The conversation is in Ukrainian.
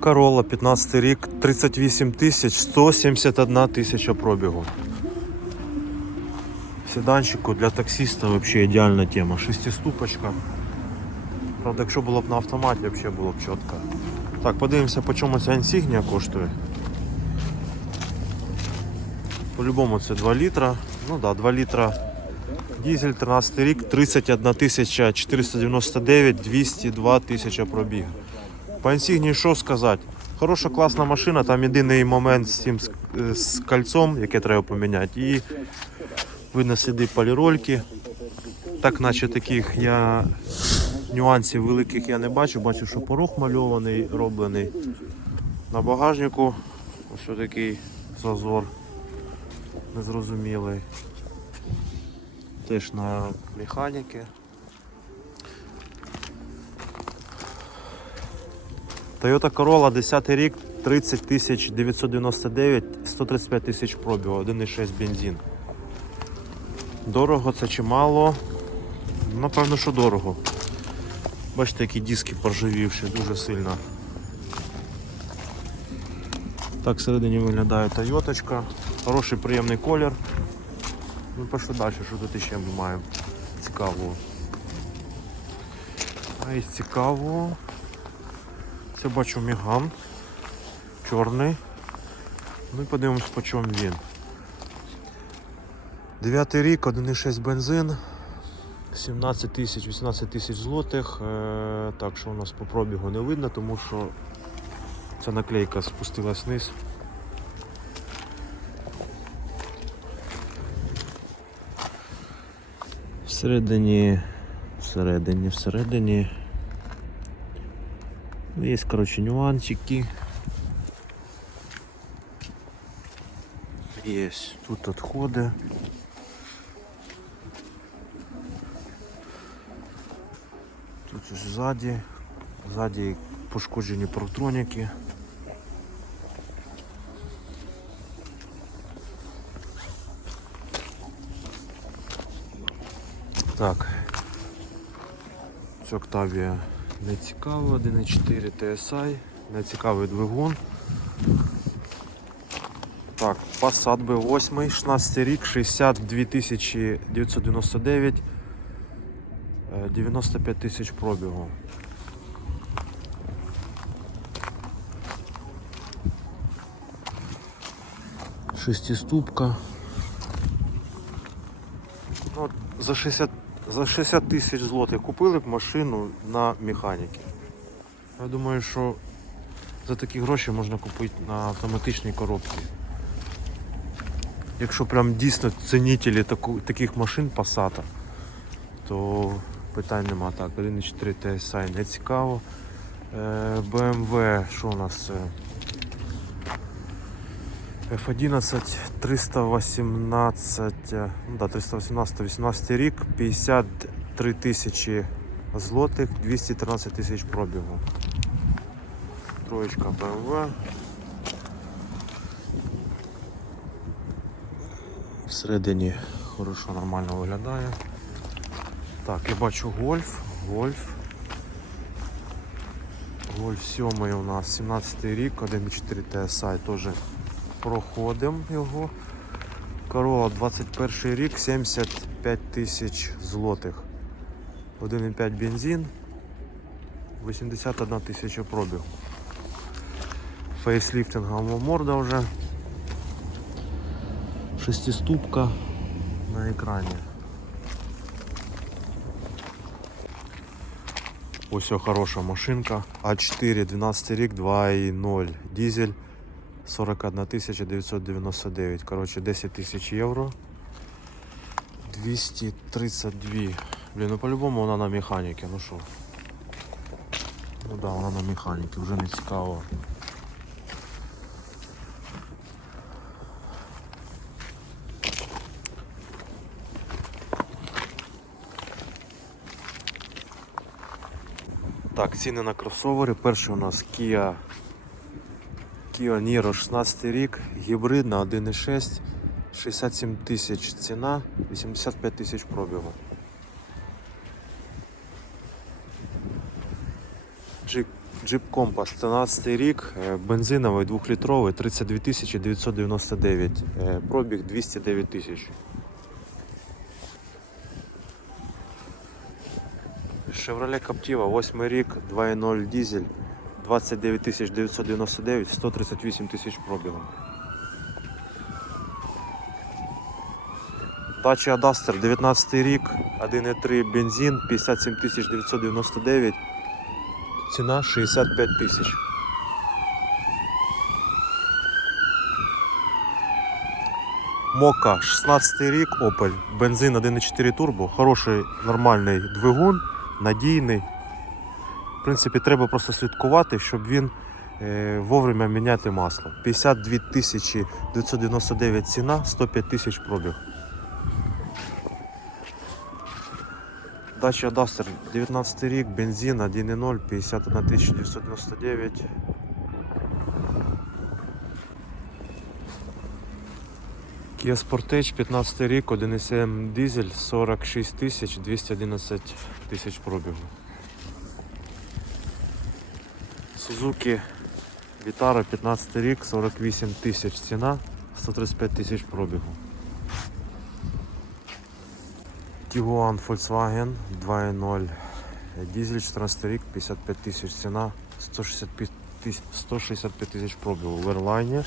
Corolla 15 рік, 38 тисяч, 171 тисяча пробігу. Седанчику для таксиста взагалі ідеальна тема. Шестиступочка. Правда, якщо було б на автоматі, взагалі було б чітко. Так, подивимося, по чому ця інсігнія коштує. По-любому це 2 літра. Ну да, 2 літра. Дізель 13 рік, 31 499, 202 тисяча пробіг. По інсігнії що сказати? Хороша класна машина, там єдиний момент з цим е, з кольцом, яке треба поміняти. І видно сліди полірольки. Так, наче таких я нюансів великих я не бачу. Бачу, що порог мальований, роблений. На багажнику ось такий зазор незрозумілий. Теж на механіки. Toyota Corolla 10 рік, 30 тисяч 999, 135 тисяч пробігу, 1,6 бензин. Дорого це чи мало? Напевно, що дорого. Бачите, які диски поржавівші, дуже сильно. Так всередині виглядає Тойоточка. Хороший приємний колір. Ну, пішли далі, що тут ще ми маємо цікавого. А із цікавого. Це бачу Міган. Чорний. Ну і подивимось по чому він. Дев'ятий рік, 1,6 бензин. 17 тисяч, 18 тисяч злотих. Е, так що у нас по пробігу не видно, тому що ця наклейка спустилась вниз. Всередині, всередині, всередині. Є, коротше, нюансики. Є тут відходи. Тут ось ззаді, ззаді пошкоджені протроніки. Так. Це Octavia не цікаво, 1.4 TSI, не цікавий двигун. Так, Passat B8, 16 рік, 62 тисячі 999, е, 95 тисяч пробігу. Шестиступка. Ну, за 60 за 60 тисяч злотих купили б машину на механіки. Я думаю, що за такі гроші можна купити на автоматичній коробці. Якщо прям дійсно цінителі таку, таких машин Passat, то питань нема. Так, 1.4 TSI не цікаво. Е, BMW, що у нас? Е, F11 318, е, ну да, 318 18 рік, 53 тисячі злотих, 213 тисяч пробігу. Троєчка BMW. Всередині хорошо, нормально виглядає. Так, я бачу гольф, гольф. Гольф 7 у нас 17 рік, 1.4 TSI теж проходимо його. Корова 21 рік, 75 тисяч злотих. 1,5 бензин, 81 тисяча пробіг. Фейсліфтингова морда вже. Шестиступка на екрані. Ось хороша машинка. А4, 12 рік, 2.0 дизель. 41 999. Коротше, 10 тисяч євро. 232. Блін, ну по-любому вона на механіки, ну що. Ну да, вона на механіки, вже не цікаво. Так, ціни на кросовери. Перший у нас Kia Kia Niro 16 рік, гібридна 1.6, 67 тисяч ціна, 85 тисяч пробігу. Jeep, Compass, 13 рік, е, бензиновий 2-літровий, 32 тисячі 999, е, пробіг 209 тисяч. Chevrolet Captiva, 8 рік, 2.0 дизель, 29 999, 138 тисяч пробігу. Dacia Duster, 19 рік, 1.3 бензин, 57 тисяч 999, ціна 65 тисяч. Мока, 16 рік, Opel, бензин 1.4 турбо, хороший нормальний двигун, надійний. В принципі, треба просто слідкувати, щоб він е, вовремя міняти масло. 52 тисячі 999 ціна, 105 тисяч пробіг. Dacia Duster, 19 рік, бензин 1.0, 51 999. Kia Sportage, 15 рік, 1.7 дизель, 46 тисяч, 211 тисяч пробігу. Suzuki Vitara, 15 рік, 48 тисяч ціна, 135 тисяч пробігу. Tiguan Volkswagen 2.0 дизель 14 рік, 55 тисяч ціна, 165 тисяч пробігу в Airline.